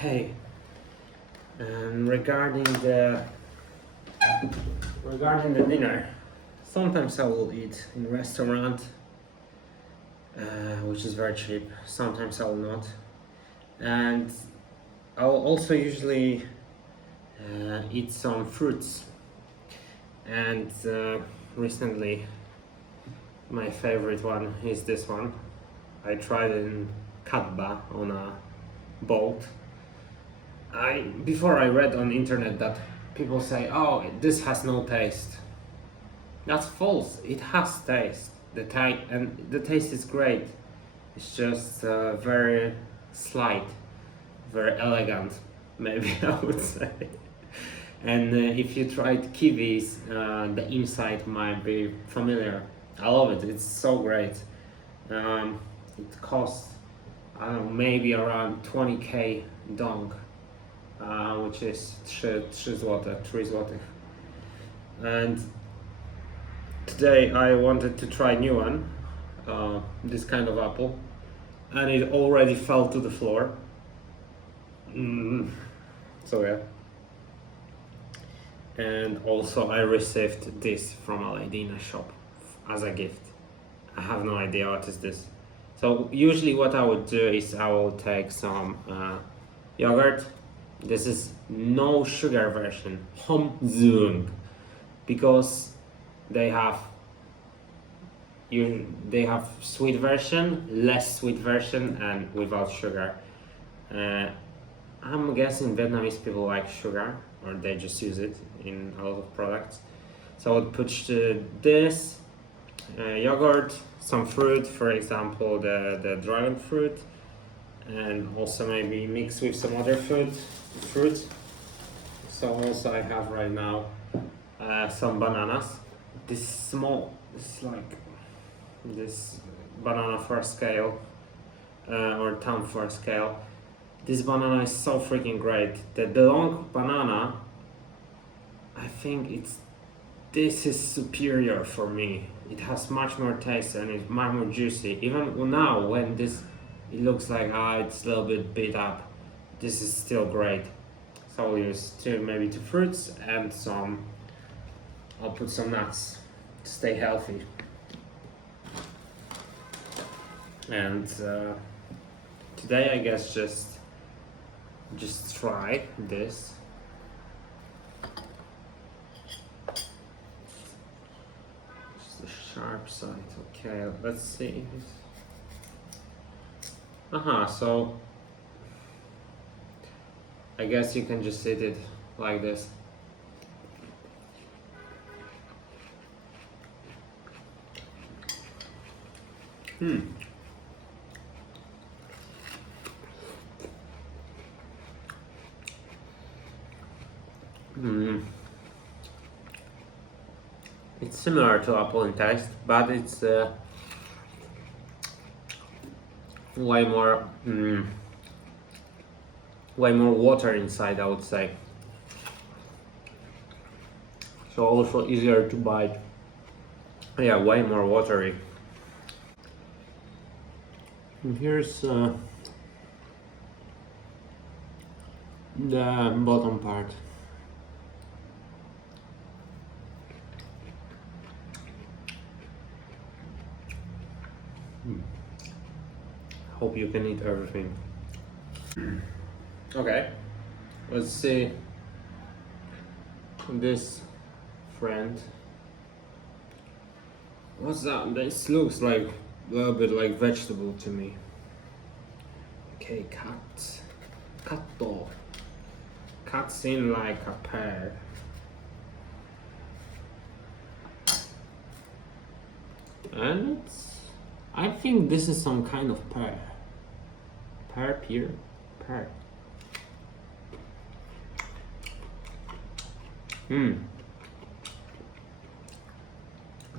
Hey, regarding the dinner, sometimes I will eat in restaurant, which is very cheap. Sometimes I will not, and I will also usually eat some fruits. And recently, my favorite one is this one. I tried it in Katba on a boat. Before I read on the internet that people say, "Oh, this has no taste." That's false. It has taste. The taste is great. It's just very slight, very elegant, maybe I would say. And if you tried kiwis, the inside might be familiar. I love it. It's so great. It costs, I don't know, maybe around 20k dong, which is 3 zł. And today I wanted to try new one, this kind of apple, and it already fell to the floor. So yeah. And also I received this from a lady in a shop as a gift. I have no idea what is this. So usually what I would do is I will take some yogurt. This is no sugar version, Homzung, because they have sweet version, less sweet version, and without sugar. I'm guessing Vietnamese people like sugar, or they just use it in a lot of products. So I would put this yogurt, some fruit, for example the dragon fruit, and also maybe mix with some other fruit. So also I have right now some bananas. This banana for scale, or thumb for scale. This banana is so freaking great. The long banana, I think this is superior for me. It has much more taste and it's much more juicy. Even now when it looks like it's a little bit beat up, this is still great. So I'll use maybe two fruits and I'll put some nuts to stay healthy. And today I guess just try this. Just the sharp side. Okay, let's see. So I guess you can just eat it like this. It's similar to apple in taste, but it's way more water inside, I would say. So also easier to bite. Yeah, way more watery. And here's the bottom part. Hope you can eat everything. Okay, let's see this friend. What's that? This looks like a little bit like vegetable to me. Okay, Katto. Cuts in like a pear. And I think this is some kind of pear. Pear.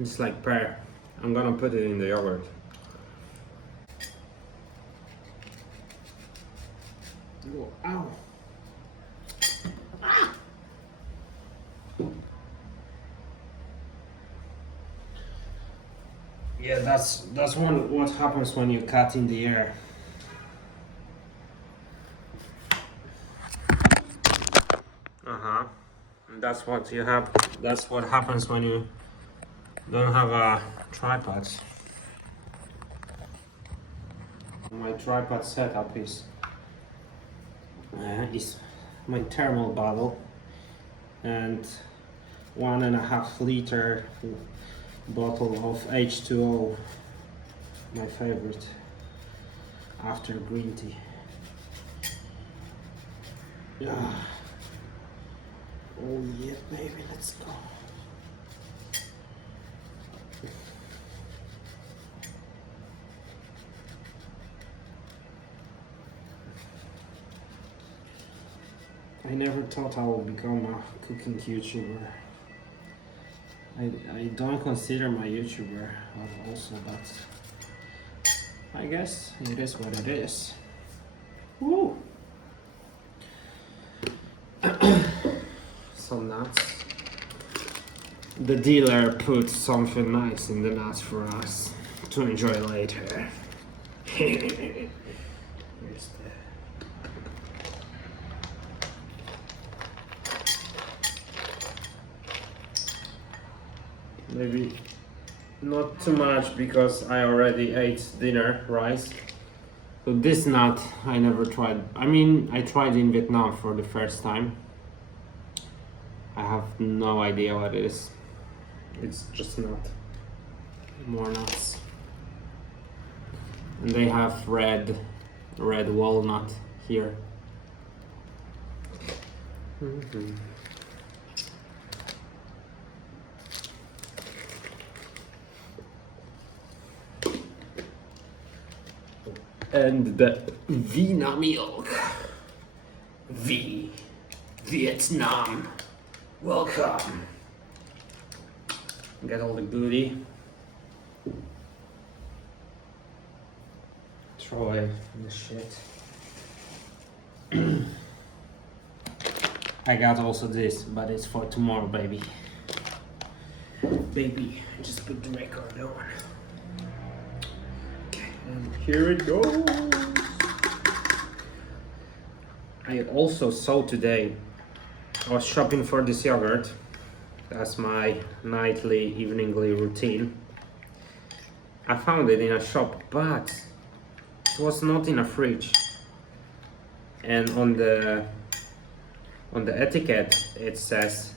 It's like pear. I'm gonna put it in the yogurt. Oh, ow. Ah! Yeah, that's what happens when you cut in the air. That's what you have. That's what happens when you don't have a tripod. My tripod setup is my thermal bottle and 1.5 liter bottle of H2O, my favorite after green tea. Yeah. Oh yeah, baby, let's go. I never thought I would become a cooking YouTuber. I don't consider my YouTuber also, but I guess it is what it is. Woo! Some nuts. The dealer put something nice in the nuts for us to enjoy later. Here's the... Maybe not too much because I already ate dinner rice. So this nut I never tried. I mean, I tried in Vietnam for the first time. I have no idea what it is. It's just nut. More nuts. And they have red walnut here. Mm-hmm. And the Vina milk. Vietnam. Welcome. Get all the goodie. Throw away the shit. I got also this, but it's for tomorrow, baby. Baby, just put the record on. And here it goes. I also saw today, I was shopping for this yogurt. That's my nightly, eveningly routine. I found it in a shop, but it was not in a fridge. And on the etiquette, it says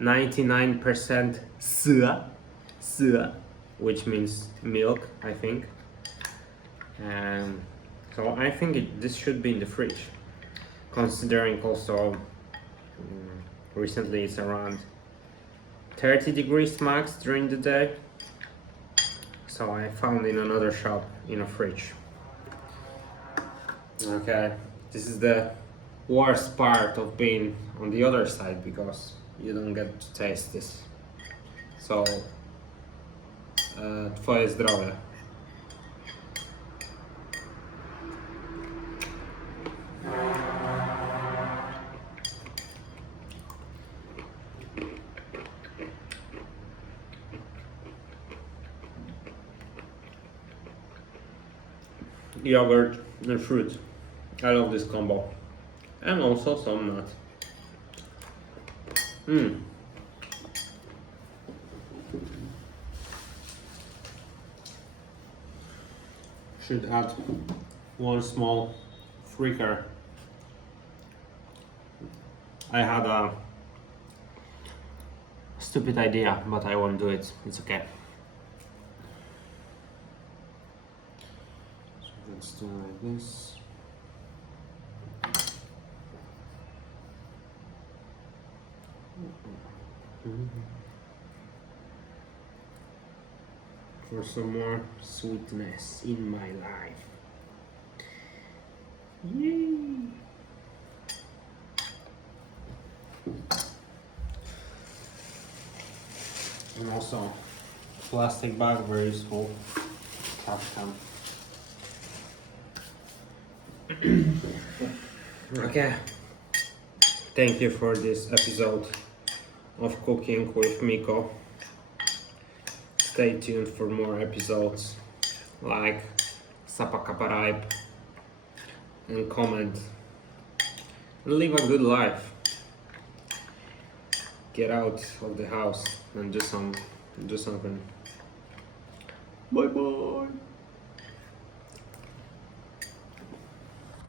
99% sữa, which means milk, I think. So I think this should be in the fridge, considering also recently it's around 30 degrees max during the day. So I found in another shop in a fridge. Okay, this is the worst part of being on the other side because you don't get to taste this. So twoje zdrowie. Yogurt and fruit. I love this combo. And also some nut. Should add one small freaker. I had a stupid idea, but I won't do it. It's okay. Let's do like this. For some more sweetness in my life. Yay! And also, plastic bag, very useful. Trash can. Okay, thank you for this episode of Cooking with Miko. Stay tuned for more episodes, like, subscribe, and comment, and live a good life. get out of the house and do something. Bye bye.